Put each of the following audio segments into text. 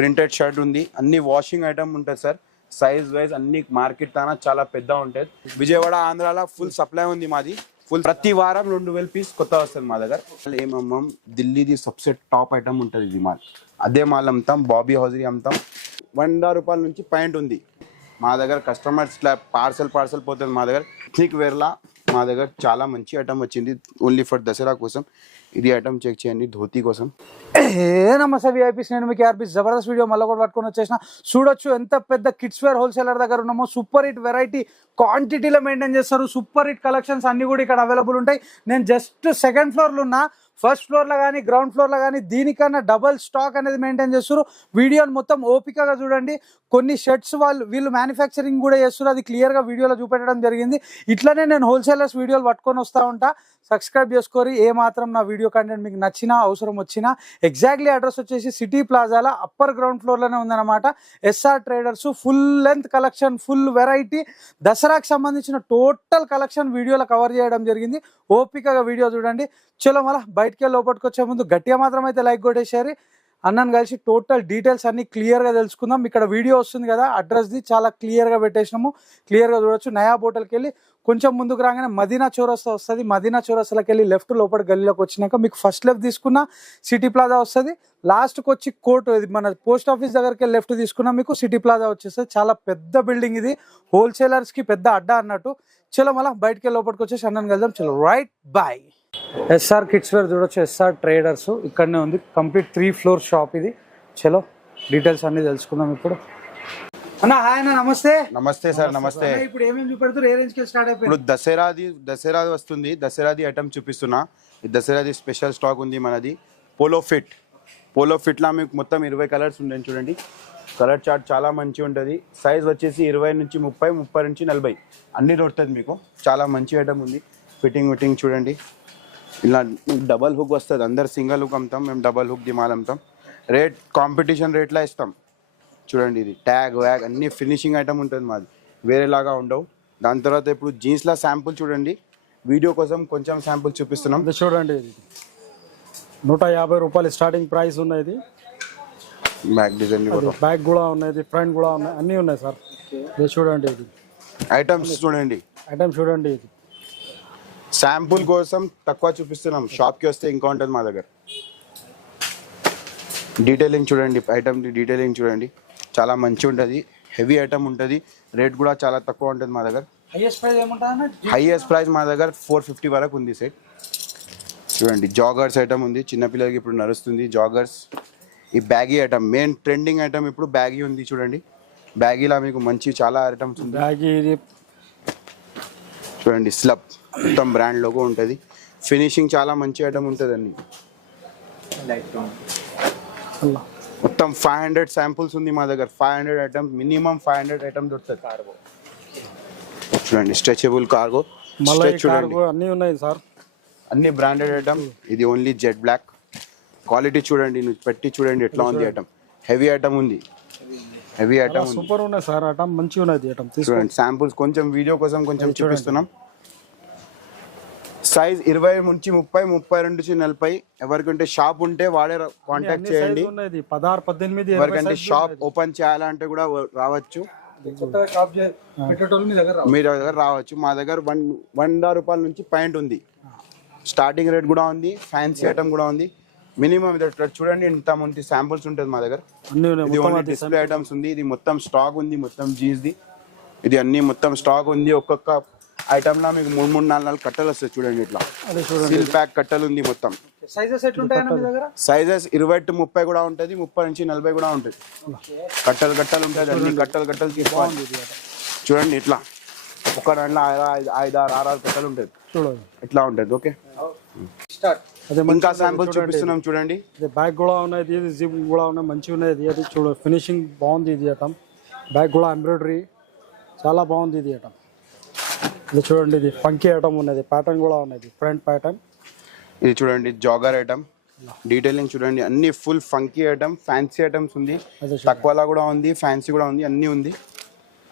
Printed shirt ఉంది, అన్ని washing item ఉంటుంది సార్. సైజ్ వైజ్ అన్ని మార్కెట్ తానా చాలా పెద్ద ఉంటుంది. విజయవాడ ఆంధ్రాలో ఫుల్ సప్లై ఉంది మాది. ఫుల్ ప్రతి వారం 2000 పీస్ కొత్త వస్తుంది మా దగ్గర. ఏమమ్మం ఢిల్లీది సబ్సెట్ టాప్ ఐటమ్ ఉంటుంది ఇది మాల్. అదే మాల్ అమ్ముతాం, బాబీ హౌజరీ అమ్ముతాం. 100 రూపాయల నుంచి పాయింట్ ఉంది మా దగ్గర. కస్టమర్స్ ఇట్లా పార్సల్ పోతుంది మా దగ్గర. ఎథ్నిక్ వేర్లా మా దగ్గర చాలా మంచి ఐటమ్ వచ్చింది ఓన్లీ ఫర్ దసరా కోసం. ఇది ఐటమ్ చెక్ చేయండి, ధోతి కోసం. నమస్తే విఐపీస్, నేను మీకు ఆర్పీ జబర్దస్త్ వీడియో మళ్ళీ కూడా పట్టుకొని వచ్చేసిన. చూడొచ్చు ఎంత పెద్ద కిడ్స్ వేర్ హోల్సేలర్ దగ్గర ఉన్నామో. సూపర్ హిట్ వెరైటీ క్వాంటిటీలో మెయింటైన్ చేస్తారు. సూపర్ హిట్ కలెక్షన్స్ అన్ని కూడా ఇక్కడ అవైలబుల్ ఉంటాయి. నేను జస్ట్ సెకండ్ ఫ్లోర్లో ఉన్నా. ఫస్ట్ ఫ్లోర్లో కానీ గ్రౌండ్ ఫ్లోర్లో కానీ దీనికన్నా డబల్ స్టాక్ అనేది మెయింటైన్ చేస్తారు. వీడియోని మొత్తం ఓపికగా చూడండి. కొన్ని షర్ట్స్ వీళ్ళు మ్యానుఫ్యాక్చరింగ్ కూడా చేస్తారు, అది క్లియర్గా వీడియోలో చూపెట్టడం జరిగింది. ఇట్లనే నేను హోల్సేలర్స్ వీడియోలు పట్టుకొని వస్తూ ఉంటా. సబ్స్క్రైబ్ చేసుకోరి. ఏ మాత్రం నా వీడియో కంటెంట్ మీకు నచ్చినా అవసరం వచ్చినా. ఎగ్జాక్ట్లీ అడ్రస్ వచ్చేసి సిటీ ప్లాజాలో అప్పర్ గ్రౌండ్ ఫ్లోర్లోనే ఉందన్నమాట. SR traders full length collection, full variety, దసరాకి సంబంధించిన టోటల్ కలెక్షన్ వీడియోలో కవర్ చేయడం జరిగింది. ఓపికగా వీడియో చూడండి. చలో మళ్ళీ బయటికి లోపలికి వచ్చే ముందు గట్టిగా మాత్రం అయితే లైక్ కొట్టేసారి. అన్నను కలిసి టోటల్ డీటెయిల్స్ అన్ని క్లియర్గా తెలుసుకుందాం. ఇక్కడ వీడియో వస్తుంది కదా, అడ్రస్ది చాలా క్లియర్గా పెట్టేసినాము. క్లియర్గా చూడొచ్చు. నయా హోటల్కి వెళ్ళి కొంచెం ముందుకు రాగానే మదీనా చౌరస్తా వస్తుంది. మదీనా చౌరస్తాకి వెళ్ళి లెఫ్ట్ లోపల గల్లీలోకి వచ్చినాక మీకు ఫస్ట్ లెఫ్ట్ తీసుకున్న సిటీ ప్లాజా వస్తుంది. లాస్ట్కి వచ్చి కోర్టు, ఇది మన పోస్ట్ ఆఫీస్ దగ్గరికి వెళ్ళి లెఫ్ట్ తీసుకున్నా మీకు సిటీ ప్లాజా వచ్చేస్తుంది. చాలా పెద్ద బిల్డింగ్ ఇది, హోల్సేలర్స్కి పెద్ద అడ్డా అన్నట్టు. చలో మళ్ళీ బయటికి వెళ్ళి లోపలికి వచ్చేసి అన్నను కలుద్దాం. చలో right boy. SR kids wear చూడొచ్చు, ఎస్ఆర్ ట్రేడర్స్ ఇక్కడనే ఉంది. కంప్లీట్ 3 ఫ్లోర్ షాప్ ఇది. చలో డీటెయిల్స్ అన్ని తెలుసుకుందాం ఇప్పుడు. అన్న హాయ్ అన్న, నమస్తే. నమస్తే సార్, నమస్తే. ఇప్పుడు ఏమేమి చూపెడుతారు, ఏ రేంజ్ కి స్టార్ట్ అయిపోయింది? ఇప్పుడు దసరాది వస్తుంది, దసరాది ఐటమ్ చూపిస్తున్నా. ఈ దసరాది స్పెషల్ స్టాక్ ఉంది మనది. పోలో ఫిట్ లా మీకు మొత్తం 20 కలర్స్ ఉన్నాయి చూడండి. కలర్ చార్ట్ చాలా మంచిగా ఉంటుంది. సైజ్ వచ్చేసి 20 నుంచి 30, 30 నుంచి 40 అన్ని దొరుకుతుంది మీకు. చాలా మంచి ఐటమ్ ఉంది. ఫిట్టింగ్ చూడండి. ఇలా డబల్ హుక్ వస్తుంది. అందరు సింగిల్ హుక్ అమ్ముతాం, మేము డబల్ హుక్ దిమాల్ అమ్ముతాం. రేట్ కాంపిటీషన్ రేట్లో ఇస్తాం. చూడండి, ఇది ట్యాగ్ వ్యాగ్ అన్ని ఫినిషింగ్ ఐటమ్ ఉంటుంది మాది, వేరేలాగా ఉండవు. దాని తర్వాత ఇప్పుడు జీన్స్లో శాంపుల్ చూడండి. వీడియో కోసం కొంచెం శాంపుల్ చూపిస్తున్నాం. చూడండి, ఇది 150 రూపాయలు స్టార్టింగ్ ప్రైస్ ఉన్నది. బ్యాక్ డిజైన్ బ్యాక్ కూడా ఉన్నది, ఫ్రంట్ కూడా ఉన్నాయి, అన్నీ ఉన్నాయి సార్. ఇది చూడండి, ఇది ఐటమ్స్ చూడండి. ఇది శాంపుల్ కోసం తక్కువ చూపిస్తున్నాం. షాప్కి వస్తే ఇంకా ఉంటుంది మా దగ్గర. డీటెయిలింగ్ చూడండి, ఐటమ్ డీటెయిలింగ్ చూడండి. చాలా మంచి ఉంటుంది, హెవీ ఐటమ్ ఉంటుంది. రేట్ కూడా చాలా తక్కువ ఉంటుంది మా దగ్గర. హైయెస్ట్ ప్రైస్ మా దగ్గర 450 వరకు ఉంది సెట్. చూడండి, జాగర్స్ ఐటమ్ ఉంది. చిన్నపిల్లలకి ఇప్పుడు నడుస్తుంది జాగర్స్. ఈ baggy item, main trending item ఇప్పుడు బ్యాగీ ఉంది. చూడండి, బ్యాగీలా మీకు మంచి చాలా ఐటమ్స్ ఉంది. చూడండి, స్లబ్ మొత్తం బ్రాండ్ లోగో ఉంటుంది. ఫినిషింగ్ చాలా మంచి ఐటమ్ ఉంటుంది అన్ని. మొత్తం 500 శాంపుల్స్ ఉంది మా దగ్గర. 500 ఐటమ్స్, మినిమం 500 ఐటమ్స్ దొరుకుతుంది. చూడండి, స్ట్రెచబుల్ కార్గో చూడండి, అన్నీ ఉన్నాయి సార్. అన్ని బ్రాండెడ్ ఐటమ్. ఇది ఓన్లీ జెట్ బ్లాక్. క్వాలిటీ చూడండి, పెట్టి చూడండి ఎట్లా ఉంది ఐటమ్. హెవీ ఐటమ్ ఉంది, సూపర్ ఉన్నాయి సార్. ఐటమ్ మంచిగా ఉన్నది. చూడండి శాంపుల్స్ కొంచెం వీడియో కోసం కొంచెం చూపిస్తున్నాం. సైజ్ 20 నుంచి 30, 32 నుంచి 40. ఎవరికంటే షాప్ ఉంటే వాడే కాంటాక్ట్ చేయండి. 16, 18 ఎవరికంటే షాప్ ఓపెన్ చేయాలంటే కూడా రావచ్చు, మీ దగ్గర రావచ్చు. మా దగ్గర 100 రూపాయల నుంచి పాయింట్ ఉంది. స్టార్టింగ్ రేట్ కూడా ఉంది, ఫ్యాన్సీ ఐటమ్ కూడా ఉంది. మినిమం చూడండి, ఇంత మంచి శాంపుల్స్ ఉంటుంది మా దగ్గర. ఇది ఓన్లీ డిస్ప్లే ఐటమ్స్ ఉంది. ఇది మొత్తం స్టాక్ ఉంది, మొత్తం జీన్స్ది. ఇది అన్ని మొత్తం స్టాక్ ఉంది. ఒక్కొక్క ఐటమ్ లా మీకు 3, 4 కట్టలు వస్తాయి. చూడండి, ఇట్లా సీల్ ప్యాక్ కట్టలు ఉంది మొత్తం. సైజెస్ ఎట్లుంటాయి మీ దగ్గర? సైజెస్ 20 to 30 కూడా ఉంటుంది, 30 నుంచి 40 కూడా ఉంటుంది. కట్టలు ఉంటుంది, అన్ని కట్టలు తీసుకోవాలి. చూడండి, ఇట్లా ఒక దాంట్లో 5, 6 కట్టలు ఉంటుంది. ఇట్లా ఉంటుంది. ఓకే, ఇంకా శాంపుల్ చూపిస్తున్నాం చూడండి. బ్యాగ్ కూడా ఉన్నది, జిప్ కూడా ఉన్నాయి, మంచిగా ఉన్నది. అది చూడు, ఫినిషింగ్ బాగుంది. ఇది ఐటమ్ బ్యాగ్ కూడా ఎంబ్రాయిడరీ చాలా బాగుంది. ఇది ఐటమ్ ఇది చూడండి, ఇది ఫంకీ ఐటమ్ ఉన్నది. ప్యాటర్న్ కూడా ఉన్నది, ఫ్రంట్ ప్యాటర్న్. ఇది చూడండి, జాగర్ ఐటమ్. డీటెయిలింగ్ చూడండి, అన్ని full funky item. Fancy items ఉంది, తక్కువలా కూడా ఉంది, ఫ్యాన్సీ కూడా ఉంది, అన్ని ఉంది.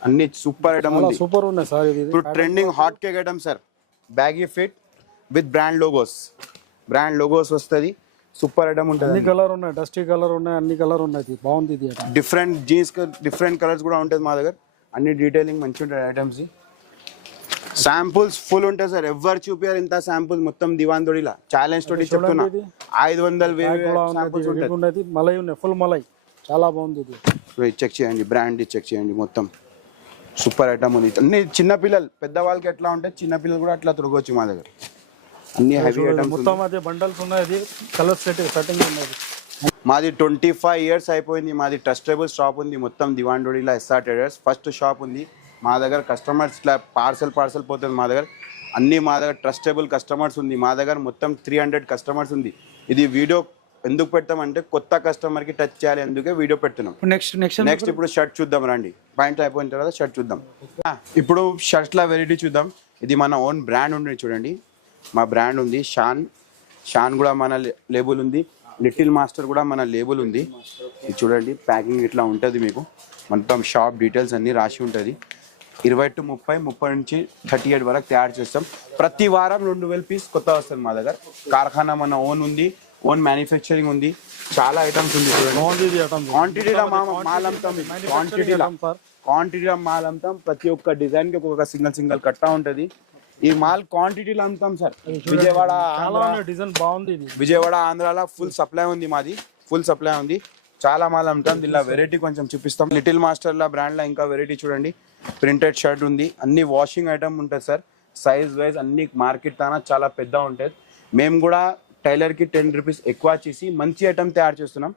అన్ని సూపర్ ఐటమ్ ఉంది, సూపర్ ఉన్నాయి సార్. ఇది ఇప్పుడు trending hot cake item sir. Baggy fit with brand logos వస్తుంది. సూపర్ ఐటమ్ అన్ని ఉంటుంది. కలర్ ఉన్నాయి, డస్టీ కలర్ ఉన్నాయి, అన్ని కలర్ ఉన్నాయి. ఇది బాగుంది. ఇది డిఫరెంట్ జీన్స్ డిఫరెంట్ కలర్స్ కూడా ఉంటుంది మా దగ్గర. అన్ని డీటెయిలింగ్ మంచిగా ఉంటుంది ఐటమ్స్. శాంపుల్స్ ఫుల్ ఉంటాయి సార్. ఎవరు చూపారు ఇంత శాంపుల్ మొత్తం దివాన్ తోడిలా ఛాలెంజ్ తోటి చెప్తున్నా. 500 శాంపుల్స్ ఉన్నది. మలై ఉన్నాయి, ఫుల్ మలై, చాలా బాగుంది. ఇది చెక్ చేయండి, బ్రాండ్ చెక్ చేయండి. మొత్తం సూపర్ ఐటమ్ ఉంది. అన్ని చిన్న పిల్లలు, పెద్దవాళ్ళకి ఎట్లా ఉంటే చిన్న పిల్లలు కూడా అట్లా తిరగవచ్చు మా దగ్గర. అన్ని హెవీ ఐటమ్స్ మొత్తం అదే బండల్స్ ఉన్నాయి. ఇది కలర్ సెట్టింగ్ ఉన్నది. మాది 25 ఇయర్స్ అయిపోయింది. మాది ట్రస్టబుల్ షాప్ ఉంది మొత్తం దివాండోడిలా ఎస్ఆర్ ట్రేడర్స్ ఫస్ట్ షాప్ ఉంది మా దగ్గర. కస్టమర్స్ ఇట్లా పార్సల్ పోతుంది మా దగ్గర. అన్ని మా దగ్గర ట్రస్టబుల్ కస్టమర్స్ ఉంది మా దగ్గర. మొత్తం 300 కస్టమర్స్ ఉంది. ఇది వీడియో ఎందుకు పెడతామంటే కొత్త కస్టమర్కి టచ్ చేయాలి, అందుకే వీడియో పెడుతున్నాం. నెక్స్ట్ ఇప్పుడు షర్ట్ చూద్దాం రండి. పాయింట్ అయిపోయిన తర్వాత షర్ట్ చూద్దాం. ఇప్పుడు షర్ట్ల వెరైటీ చూద్దాం. ఇది మన ఓన్ బ్రాండ్ ఉంది చూడండి. మా బ్రాండ్ ఉంది షాన్ కూడా మన లేబుల్ ఉంది. లిటిల్ మాస్టర్ కూడా మన లేబుల్ ఉంది. ఇది చూడండి, ప్యాకింగ్ ఇట్లా ఉంటుంది. మీకు మొత్తం షాప్ డీటెయిల్స్ అన్నీ రాసి ఉంటుంది. 20 to 30 నుంచి 38 వరకు తయారు చేస్తాం. ప్రతి వారం 2000 పీస్ కొత్త వస్తుంది మా దగ్గర. కార్ఖానా మన ఓన్ ఉంది, ఓన్ మ్యానుఫ్యాక్చరింగ్ ఉంది. చాలా ఐటమ్స్ ఉంది చూడండి. క్వాంటిటీలో మాల్ అమ్ముతాం. ప్రతి ఒక్క డిజైన్ కి ఒక్కొక్క సింగిల్ కట్టా ఉంటుంది. ఈ మాల్ క్వాంటిటీలో అమ్ముతాం సార్. విజయవాడ డిజైన్ బాగుంది. విజయవాడ ఆంధ్రాలో ఫుల్ సప్లై ఉంది మాది. ఫుల్ సప్లై ఉంది. చాలా మాల్ అమ్ముతాం. దీనిలో వెరైటీ కొంచెం చూపిస్తాం. లిటిల్ మాస్టర్ల బ్రాండ్లో ఇంకా వెరైటీ చూడండి. ప్రింటెడ్ షర్ట్ ఉంది. అన్ని వాషింగ్ ఐటమ్ ఉంటుంది సార్. సైజ్ వైజ్ అన్ని మార్కెట్ తానా చాలా పెద్ద ఉంటుంది. మేము కూడా టైలర్కి 10 రూపీస్ ఎక్కువ చేసి మంచి ఐటమ్ తయారు చేస్తున్నాం.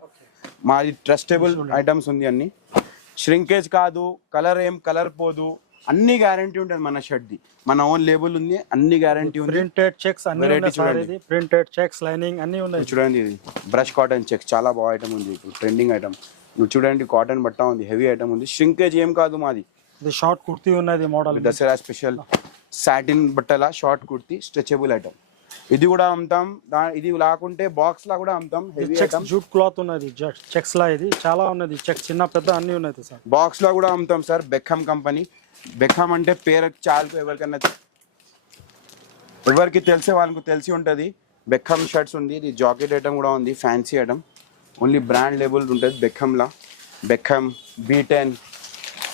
మాది ట్రస్టబుల్ ఐటమ్స్ ఉంది. అన్ని ష్రింకేజ్ కాదు, కలర్ పోదు, అన్ని గ్యారంటీ ఉంటుంది మన షర్ట్ది. మన ఓన్ లేబుల్ ఉంది, అన్ని గ్యారంటీ ఉంది. ప్రింటెడ్ చెక్స్ అన్ని ఉన్నాయి సార్. ఇది ప్రింటెడ్ చెక్స్, లైనింగ్ అన్ని ఉన్నాయి. చూడండి, ఇది బ్రష్ కాటన్ చెక్స్ చాలా బాగా ఐటమ్ ఉంది. ఇప్పుడు ట్రెండింగ్ ఐటమ్. నువ్వు చూడండి, కాటన్ బట్ట ఉంది, హెవీ ఐటమ్ ఉంది. ష్రింకేజ్ ఏం కాదు మాది. ఇది షార్ట్ కుర్తీ ఉన్నది మోడల్. దసరా స్పెషల్ సాటిన్ బట్టల షార్ట్ కుర్తీ స్ట్రెచబుల్ ఐటమ్. ఇది కూడా అమ్ముతాం. ఇది లాకుంటే బాక్స్ లా కూడా అమ్ముతాం. Heavy item. జూట్ క్లాత్ ఉన్నది, చెక్స్ లా. ఇది చాలా ఉన్నది. చెక్స్ చిన్న పెద్ద అన్ని ఉన్నాయి సార్. బాక్స్ లా కూడా అమ్ముతాం సార్. Beckham company. బెక్కమ్ అంటే పేరు చాలు, ఎవరికి తెలిసే వాళ్ళకు తెలిసి ఉంటుంది. బెక్కమ్ షర్ట్స్ ఉంది. ఇది జాకెట్ ఐటమ్ కూడా ఉంది, fancy item. Only brand label ఉంటుంది బెక్కమ్లా. బెక్కమ్ B10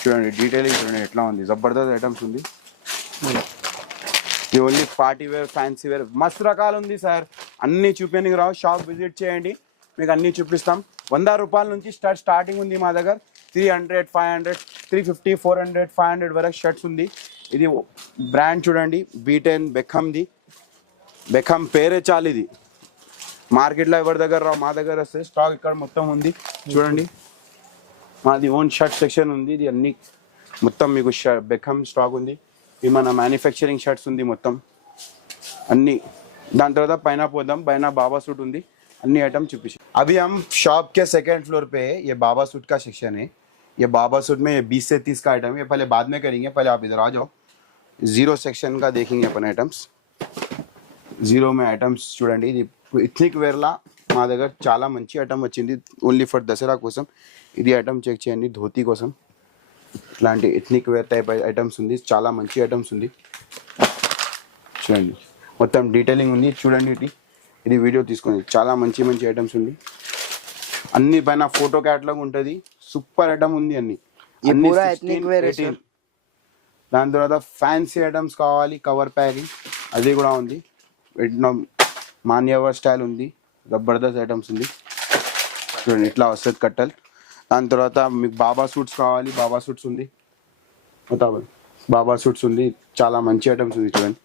చూడండి, డీటెయిలింగ్ చూడండి ఎట్లా ఉంది. జబర్దస్త్ ఐటమ్స్ ఉంది. ఇది only party wear, fancy wear, మస్తు రకాలు ఉంది సార్. అన్ని చూపించడానికి రావు, షాప్ విజిట్ చేయండి, మీకు అన్ని చూపిస్తాం. 100 రూపాయల నుంచి స్టార్టింగ్ ఉంది మా దగ్గర. 300, 500, 350, 400, 500 వరకు షర్ట్స్ ఉంది. ఇది బ్రాండ్ చూడండి, B10 బెక్కమ్ది. బెక్కమ్ పేరే చాలు. ఇది మార్కెట్లో ఎవరి దగ్గర రావు, మా దగ్గర వస్తే స్టాక్ ఇక్కడ మొత్తం ఉంది. చూడండి, మాది ఓన్ షర్ట్ సెక్షన్ ఉంది. ఇది అన్ని మొత్తం మీకు బెక్కమ్ స్టాక్ ఉంది. ఇది మన మ్యానుఫ్యాక్చరింగ్ షర్ట్స్ ఉంది మొత్తం అన్ని. దాని తర్వాత పైన పోదాం. పైన బాబా सूट ఉంది. अन्य आइटम चुपिए. अभी हम शॉप के सेकंड फ्लोर पे है. ये बाबा सूट का सेक्शन है. ये बाबा सूट में 20 से 30 का आइटम है. पहले बाद में करेंगे, पहले आप इधर आ जाओ. 0 सेक्शन का देखेंगे अपन आइटम्स. 0 में आइटम्स చూడండి. ఇది ఇథ్నిక్ వేర్లా మా దగ్గర చాలా మంచి ఐటమ్ వచ్చింది. ఓన్లీ ఫర్ దసరా కోసం. ఇది ఐటమ్ చెక్ చేయండి. ధోతి కోసం ఇట్లాంటి ఎథ్నిక్ వేర్ టైప్ ఐటమ్స్ ఉంది. చాలా మంచి ఐటమ్స్ ఉంది. చూడండి, మొత్తం డీటెయిలింగ్ ఉంది. చూడండి, ఇది వీడియో తీసుకుంది. చాలా మంచి ఐటమ్స్ ఉంది. అన్ని పైన ఫోటో క్యాటలాగ్ ఉంటుంది. సూపర్ ఐటమ్ ఉంది. అన్ని దాని తర్వాత ఫ్యాన్సీ ఐటమ్స్ కావాలి, కవర్ ప్యాకింగ్ అది కూడా ఉంది. మాన్యవర్ స్టైల్ ఉంది. జబర్దస్త్ ఐటమ్స్ ఉంది. చూడండి, ఇట్లా వస్తుంది కట్టలు. దాని తర్వాత మీకు బాబా సూట్స్ కావాలి, బాబా సూట్స్ ఉంది. మొత్తం బాబా సూట్స్ ఉంది. చాలా మంచి ఐటమ్స్ ఉంది. చూడండి,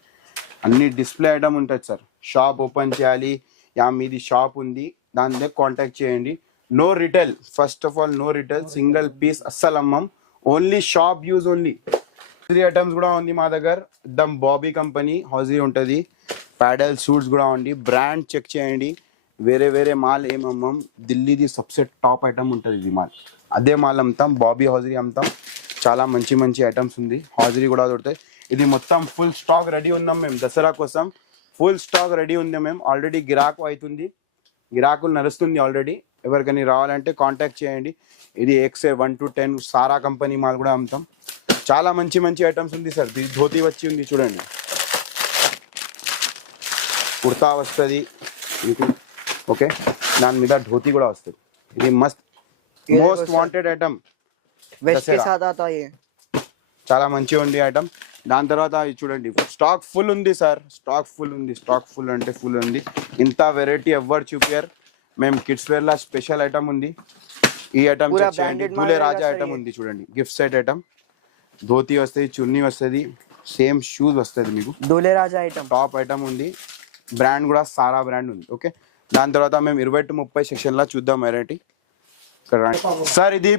అన్ని డిస్ప్లే ఐటమ్ ఉంటుంది సార్. షాప్ ఓపెన్ చేయాలి, యా మీది షాప్ ఉంది, దాని దగ్గర కాంటాక్ట్ చేయండి. No retail, first of all no retail. Single piece అస్సలు అమ్మం. Only shop use only. 3 items కూడా ఉంది మా దగ్గర. దమ్ బాబీ కంపెనీ హౌజీ ఉంటుంది. ప్యాడల్ సూట్స్ కూడా ఉంది. బ్రాండ్ చెక్ చేయండి. వేరే మాల్ ఏం అమ్మం. ఢిల్లీది సబ్సె టాప్ ఐటమ్ ఉంటుంది ఇది మాల్. అదే మాల్ అమ్ముతాం. బాబీ హౌజరీ అమ్ముతాం. చాలా మంచి ఐటమ్స్ ఉంది. హౌజరీ కూడా దొరుకుతాయి. ఇది మొత్తం ఫుల్ స్టాక్ రెడీ ఉన్నాం మేము దసరా కోసం. ఫుల్ స్టాక్ రెడీ ఉంది మేము. ఆల్రెడీ గిరాకు అవుతుంది, గిరాకులు నడుస్తుంది ఆల్రెడీ. ఎవరికైనా రావాలంటే కాంటాక్ట్ చేయండి. ఇది 1 से 1 to 10 సారా కంపెనీ మాల్ కూడా అమ్ముతాం. చాలా మంచి ఐటమ్స్ ఉంది సార్. ఇది ధోతి వచ్చి ఉంది చూడండి. కుర్తా వస్తుంది. ఓకే, దాని మీద ధోతి కూడా వస్తుంది. ఇది మోస్ట్ వాంటెడ్ ఐటమ్, वेस्ट के दशहरा। साथ आता है ये। చాలా మంచిగా ఉంది ఐటమ్. దాని తర్వాత ఇది చూడండి, స్టాక్ ఫుల్ ఉంది సార్, స్టాక్ ఫుల్ ఉంది. స్టాక్ ఫుల్ అంటే ఫుల్ ఉంది. ఇంత వెరైటీ ఎవ్వరు చూపారు. మేము కిడ్స్ వేర్ లా స్పెషల్ ఐటమ్ ఉంది. ఈ ఐటమ్ पूरा చెక్ చేయండి. branded ధూలే माल రాజా रहेगा ఐటమ్ सर ఉంది చూడండి, గిఫ్ట్ సెట్ ఐటమ్. ధోతి వస్తుంది, చున్నీ వస్తుంది, సేమ్ షూస్ వస్తుంది మీకు. दूल्हे राजा आइटम। టాప్ ఐటమ్ ఉంది. బ్రాండ్ కూడా సారా బ్రాండ్ ఉంది. ఓకే, దాని తర్వాత మేము 20-30 సెక్షన్ లా చూద్దాం వెరైటీ. సార్ ఇది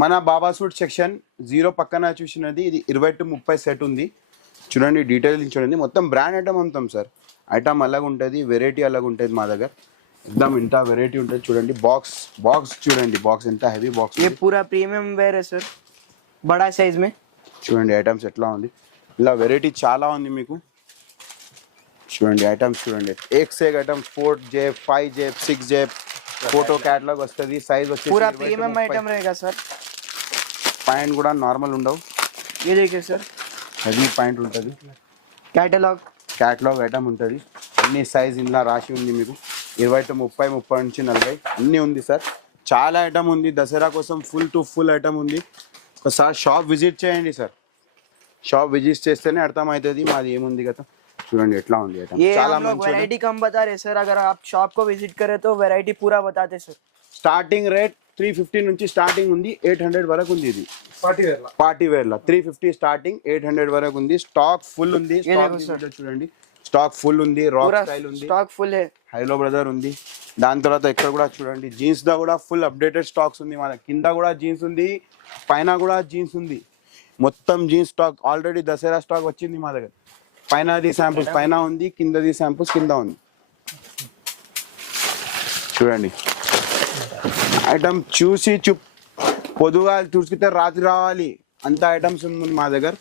మన బాబా సూట్ సెక్షన్ 0 పక్కన చూసినది. ఇది 20-30 సెట్ ఉంది. చూడండి డీటెయిల్ చూడండి, మొత్తం బ్రాండ్ ఐటమ్ అమ్ముతాం సార్. ఐటమ్ అలాగ ఉంటుంది, వెరైటీ అలాగ ఉంటుంది మా దగ్గర. एकदम ఇంత వెరైటీ ఉంటుంది. చూడండి బాక్స్ చూడండి, బాక్స్ ఎంత హెవీ బాక్స్. ये पूरा प्रीमियम वेयर है सर, बड़ा साइज में। చూడండి ఐటమ్స్ ఎట్లా ఉంది. ఇలా వెరైటీ చాలా ఉంది మీకు. చూడండి ఐటమ్స్ చూడండి, एक से एक ఐటమ్ 4 जेब 5 जेब 6 जेब ఫోటో క్యాటలాగ్ వస్తుంది. సైజ్ వచ్చి पूरा प्रीमियम आइटम रहेगा सर। పాయింట్ కూడా నార్మల్ ఉండవు, ये देखिए सर, హెవీ పాయింట్ ఉంటుంది. कैटलॉग। క్యాటలాగ్ ఐటమ్ ఉంటుంది. అన్ని సైజ్ ఇలా రాసి ఉంది మీకు. 20-30, 30 నుంచి 40 అన్నీ ఉంది సార్. చాలా ఐటమ్ ఉంది. దసరా కోసం ఫుల్ టు ఫుల్ ఐటమ్ ఉంది. ఒకసారి షాప్ విజిట్ చేయండి సార్. షాప్ విజిట్ చేస్తేనే అర్థమవుతుంది మాది ఏముంది కదా. చూడండి ఎట్లా ఉంది ఐటమ్, ये చాలా हम लोग మంచి. वैरायटी कम बता रहे सर, अगर आप शॉप को विजिट करें तो वैरायटी पूरा बताते सर। స్టార్టింగ్ రేట్ 350 నుంచి స్టార్టింగ్ ఉంది, 800 వరకు ఉంది. ఇది పార్టీ వేర్ లా పార్టీ వేర్ లా 350 స్టార్టింగ్, 800 వరకు ఉంది. స్టాక్ ఫుల్ ఉంది. స్టాక్ देखो చూడండి, స్టాక్ ఫుల్ ఉంది. రాక్ पूरा స్టైల్ ఉంది, स्टॉक फुल है। హైలో బ్రదర్ ఉంది. దాని తర్వాత ఇక్కడ కూడా చూడండి జీన్స్ దా కూడా ఫుల్ అప్డేటెడ్ స్టాక్స్ ఉంది. మన కింద కూడా జీన్స్ ఉంది, పైన కూడా జీన్స్ ఉంది. మొత్తం jeans stock already Dasara stock వచ్చింది మా దగ్గర. పైనది శాంపుల్స్ పైన ఉంది, కిందది శాంపుల్స్ కింద ఉంది. చూడండి ఐటమ్ చూసి పొదుగా చూసితే రాత్రి రావాలి, అంత ఐటమ్స్ ఉంది మా దగ్గర.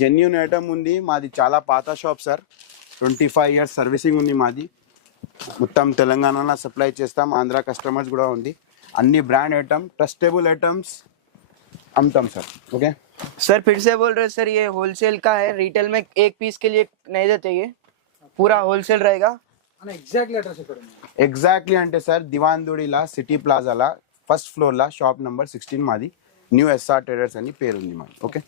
జెన్యూన్ ఐటమ్ ఉంది. మాది చాలా పాత షాప్ సార్, 25 ఇయర్స్ సర్వీసింగ్ ఉంది మాది. మొత్తం తెలంగాణలో సప్లై చేస్తాం, ఆంధ్ర కస్టమర్స్ కూడా ఉంది. అన్ని బ్రాండ్ ఐటమ్, ట్రస్టేబుల్ ఐటమ్స్ అమ్ముతాం సార్. ఓకే सर फिर से बोल रहे सर, ये होलसेल का है, रिटेल में एक पीस के लिए नहीं देते, ये पूरा होलसेल रहेगा। అన్న ఎగ్జాక్ట్లీ అడ్రస్ ఎక్కడ ఉంది? ఎగ్జాక్ట్లీ అంటే సార్ దివాన్దుడిలా సిటీ ప్లాజాలా ఫస్ట్ ఫ్లోర్లా షాప్ నెంబర్ 16 మాది. న్యూ ఎస్ఆర్ ట్రేడర్స్ అని పేరు ఉంది మాది. ఓకే.